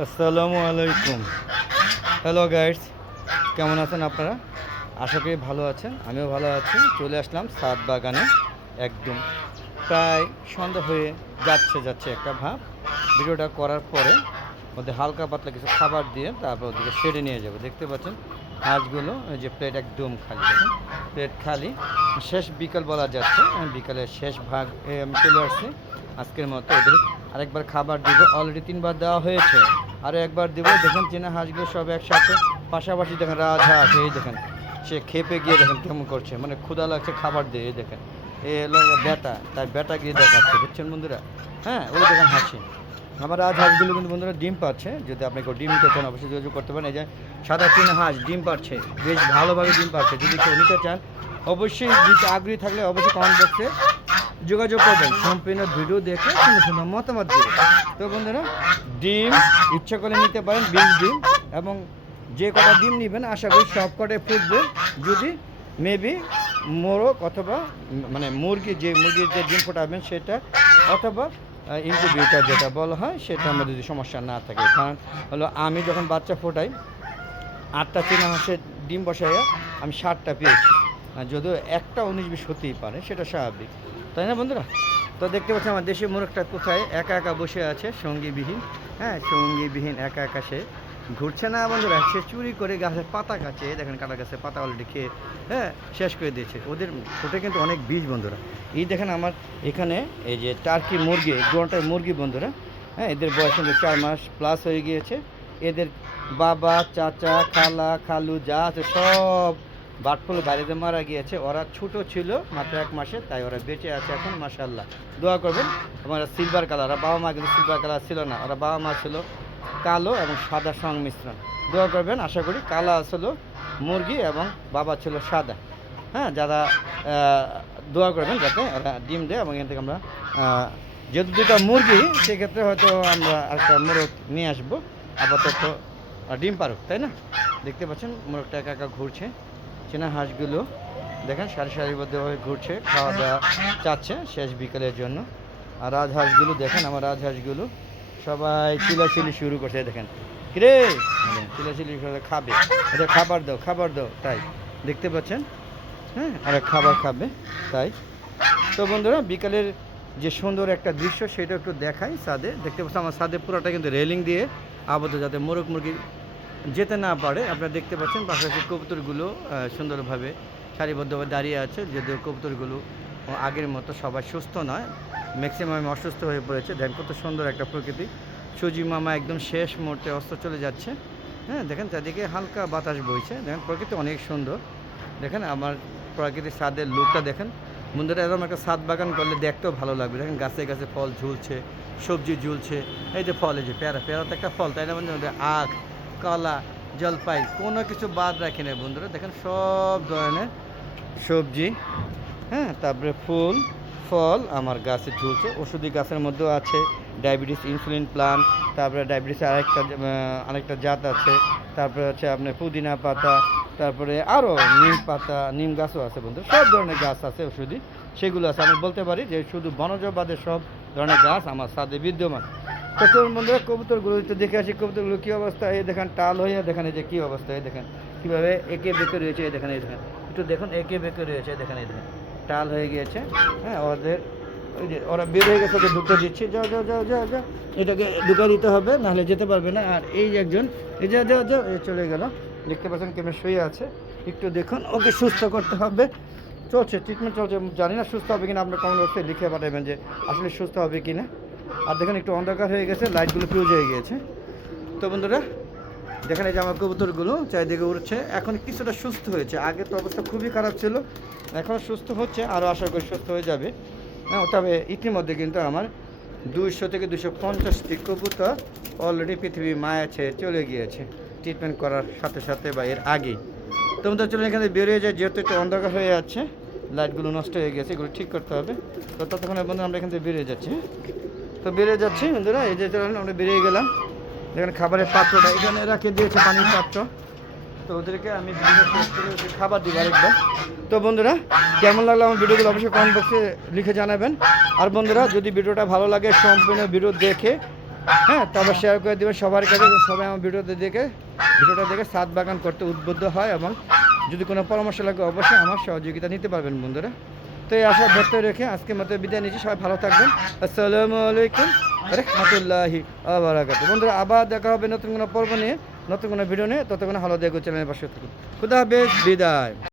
আসসালামু আলাইকুম। Hello guides কেমন আছেন আপনারা? আশা করি ভালো আছেন, আমিও ভালো আছি। চলে আসলাম সাত বাগানে। একদম প্রায় সন্ধ্যা হয়ে যাচ্ছে যাচ্ছে একটা ভাব। ভিডিওটা করার পরে ওদের হালকা পাতলা কিছু খাবার দিয়ে তারপর ওদেরকে সেরে নিয়ে যাব। দেখতে পাচ্ছেন, হাঁসগুলো যে প্লেট একদম খালি। প্লেট খালি। শেষ বিকাল বলা যাচ্ছে, বিকালের শেষ ভাগ আমি চলে আসছি। আজকের মতো ওদের আরেকবার খাবার দিব। অলরেডি তিনবার দেওয়া হয়েছে। আরও একবার দেবো। দেখেন, চেনা হাঁসগুলো সব একসাথে। পাশাপাশি দেখেন, রাজহাঁস, এই দেখেন। সে খেপে গিয়ে দেখেন কেমন করছে। মানে ক্ষুদা লাগছে খাবার দিয়ে, এই দেখেন। এ এলো বেটা তাই বেটা গিয়ে দেখাচ্ছে, বুঝছেন বন্ধুরা? হ্যাঁ ওই দেখেন হাসি। আমার আজ হাঁসগুলো কিন্তু বন্ধুরা ডিম পাচ্ছে যদি আপনি কেউ ডিম নিতে চান, অবশ্যই যোগাযোগ করতে পারেন। এই যে সাদা তিন হাঁস ডিম পাচ্ছে বেশ ভালোভাবে ডিম পাচ্ছে যদি কেউ নিতে চান, অবশ্যই আগ্রহী থাকলে অবশ্যই কমেন্ট বক্সে যোগাযোগ করবেন। সম্পূর্ণ ভিডিও দেখে সুন্দর সুন্দর মতামত দিবে তো বন্ধুরা, ডিম ইচ্ছা করে নিতে পারেন বিশ ডিম, এবং যে কটা ডিম নেবেন, আশা করি সব কটাই ফুটবে। যদি মেবি মোরগ অথবা মানে মুরগি, যে মুরগির যে ডিম ফোটাবেন সেটা, অথবা ইনকিউবেটর যেটা বলা হয়, সেটা আমাদের যদি সমস্যা না থাকে। কারণ হলো, আমি যখন বাচ্চা ফোটাই, আটটা চীনা হাঁসের ডিম বসাইয়া আমি ষাটটা পেয়েছি। যদিও একটা উনিশ বিশ হতেই পারে, সেটা স্বাভাবিক। তাই না বন্ধুরা? তো দেখতে পাচ্ছি আমার দেশি মোরগটা কোথায়? একা একা বসে আছে, সঙ্গীবিহীন। হ্যাঁ সঙ্গীবিহীন, একা একা সে ঘুরছে না বন্ধুরা। সে চুরি করে গাছের পাতা কাছে দেখেন কাটা গাছের পাতা অলরেডি খেয়ে হ্যাঁ শেষ করে দিয়েছে। ওদের ঠোঁটে কিন্তু অনেক বীজ বন্ধুরা। এই দেখেন আমার এখানে এই যে টার্কি মুরগি দুটার মুরগি বন্ধুরা। হ্যাঁ এদের বয়স কিন্তু চার মাস প্লাস হয়ে গিয়েছে। এদের বাবা, চাচা, খালা, খালু, যা আছে সব বাটফুল বাড়িতে মারা গিয়েছে। ওরা ছোট ছিল, মাত্র এক মাসে, তাই ওরা বেঁচে আছে এখন মাসাল্লাহ দোয়া করবেন, আমার সিলভার কালার ওরা বাবা মা কিন্তু সিলভার কালার ছিল না, ওরা বাবা মা ছিল কালো এবং সাদা সংমিশ্রণ। দোয়া করবেন, আশা করি কালা ছিল মুরগি এবং বাবা ছিল সাদা। হ্যাঁ যারা দোয়া করবেন যাতে ওরা ডিম দেয় এবং এখান থেকে আমরা যেহেতু দুটা মুরগি, সেক্ষেত্রে হয়তো আমরা একটা মোরগ নিয়ে আসব। আপাতত ডিম পারুক তাই না? দেখতে পাচ্ছেন, মোরগটা একা একা ঘুরছে। চেনা হাঁসগুলো দেখেন সারি সারিবদ্ধভাবে ঘুরছে খাওয়া দাওয়া চাচ্ছে শেষ বিকেলের জন্য। আর রাজহাঁসগুলো দেখেন, আমার রাজহাঁসগুলো সবাই চিলাচিলি শুরু করছে দেখেন। কিরে? চিলাচিলি খাবে। এটা খাবার দাও খাবার দাও, তাই। দেখতে পাচ্ছেন? হ্যাঁ আর খাবার খাবে, তাই। তো বন্ধুরা, বিকালের যে সুন্দর একটা দৃশ্য, সেটা একটু দেখাই সাদে। দেখতে পাচ্ছেন, আমার সাদে পুরোটা কিন্তু রেলিং দিয়ে আবদ্ধ, যাতে মোরগ মুরগি যেতে না পারে, আপনারা দেখতে পাচ্ছেন পাশাপাশি কবুতরগুলো সুন্দরভাবে সারিবদ্ধভাবে দাঁড়িয়ে আছে, যদিও কবুতরগুলো আগের মতো সবাই সুস্থ নয় ম্যাক্সিমাম অসুস্থ হয়ে পড়েছে। দেখেন কত সুন্দর একটা প্রকৃতি। সুজি মামা একদম শেষ মুহূর্তে অস্ত চলে যাচ্ছে। হ্যাঁ দেখেন চারদিকে হালকা বাতাস বইছে। দেখেন প্রকৃতি অনেক সুন্দর। দেখেন আমার প্রকৃতির স্বাদের লুকটা দেখেন। বন্ধুরা, এরকম একটা সাদ বাগান করলে দেখতেও ভালো লাগবে। দেখেন গাছে গাছে ফল ঝুলছে, সবজি ঝুলছে। এই যে ফল, এই যে পেয়ারা পেয়ারা তো একটা ফল, তাই না বন্ধু আখ কলা, জলপাই, কোনো কিছু বাদ রাখে না বন্ধুরা। দেখেন সব ধরনের সবজি হ্যাঁ তারপরে ফুল, ফল আমার গাছে ঝুলছে। ওষুধি গাছের মধ্যেও আছে, ডায়াবেটিস, ইনসুলিন প্লান তারপরে ডায়াবেটিসের আরেকটা আরেকটা জাত আছে। তারপরে হচ্ছে আপনার পুদিনা পাতা, তারপরে আরও নিম পাতা, নিম গাছও আছে বন্ধু সব ধরনের গাছ আছে ওষুধি। সেগুলো আছে। আমি বলতে পারি যে শুধু বনজ বাদে সব ধরনের গাছ আমার সাথে বিদ্যমান। তো চলুন বন্ধুরা কবুতরগুলো দেখে আসি কবুতরগুলো কী অবস্থা? এই দেখেন, টাল হয়ে দেখেন, এই যে কী অবস্থা, এই দেখেন, কীভাবে একে বেঁকে রয়েছে, এই দেখেন এই দেখেন, একটু দেখুন, একে বেঁকে রয়েছে দেখেন, এই দেখেন, টাল হয়ে গিয়েছে হ্যাঁ ওদের, ওই যে ওরা বের হয়ে গেছে, ওকে ঢুকতে দিচ্ছি, যাও যাও যাও যাও যাও, এটাকে ঢুকে দিতে হবে, নাহলে যেতে পারবে না, আর এই একজন, এই যা, যাও যাও এই চলে গেল, দেখতে পাচ্ছেন, কেমন শুয়ে আছে, একটু দেখুন, ওকে সুস্থ করতে হবে, চলছে ট্রিটমেন্ট চলছে, জানি না সুস্থ হবে কিনা, আপনার কমেন্ট বক্সে লিখে পাঠাবেন যে, আসলে সুস্থ হবে কিনা। আর দেখেন একটু অন্ধকার হয়ে গেছে লাইটগুলো ফিউজ হয়ে গিয়েছে। তো বন্ধুরা, দেখেন এই যে আমার কবুতরগুলো চারিদিকে উড়ছে। এখন কিছুটা সুস্থ হয়েছে। আগে তো অবস্থা খুবই খারাপ ছিল, এখন সুস্থ হচ্ছে, আরও আশা করি সুস্থ হয়ে যাবে। হ্যাঁ তবে ইতিমধ্যে কিন্তু আমার দুইশো থেকে দুশো পঞ্চাশটি কবুতর অলরেডি পৃথিবী মায়া ছেড়ে চলে গিয়েছে। ট্রিটমেন্ট করার সাথে সাথে বা এর আগেই। তো আমাদের চলুন এখানে বেরিয়ে যায় যেহেতু একটু অন্ধকার হয়ে যাচ্ছে লাইটগুলো নষ্ট হয়ে গেছে, এগুলো ঠিক করতে হবে। তো ততক্ষণে বন্ধু আমরা এখান থেকে বেরিয়ে যাচ্ছি? তো বেরিয়ে যাচ্ছি বন্ধুরা, এই যে চলুন আমরা বেরিয়ে গেলাম। দেখেন খাবারের পাত্রটা এখানে রাখে দিয়েছে পানির পাত্র। তো ওদেরকে আমি খাবার দিব আরেকবার। তো বন্ধুরা, কেমন লাগল আমার ভিডিওগুলো অবশ্যই কমেন্ট বক্সে লিখে জানাবেন। আর বন্ধুরা, যদি ভিডিওটা ভালো লাগে, সম্পূর্ণ ভিডিও দেখে হ্যাঁ তারপর শেয়ার করে দেবেন সবার কাছে সবাই আমার ভিডিওতে দেখে, ভিডিওটা দেখে সাত বাগান করতে উদ্বুদ্ধ হয় এবং যদি কোনো পরামর্শ লাগে, অবশ্যই আমার সহযোগিতা নিতে পারবেন বন্ধুরা। তো এই আশা ধরতে রেখে আজকে মতো বিদায় নিচ্ছি। সবাই ভালো থাকবেন। আসসালামু আলাইকুম রহমতুল্লাহি আবরাকাত বন্ধুরা, আবার দেখা হবে নতুন কোনো পর্ব নিয়ে, নতুন কোনো ভিডিও নিয়ে। ততক্ষণ ভালো দেখো চ্যানেলের পাশে থাকুন। খুদা হাফেজ, বিদায়।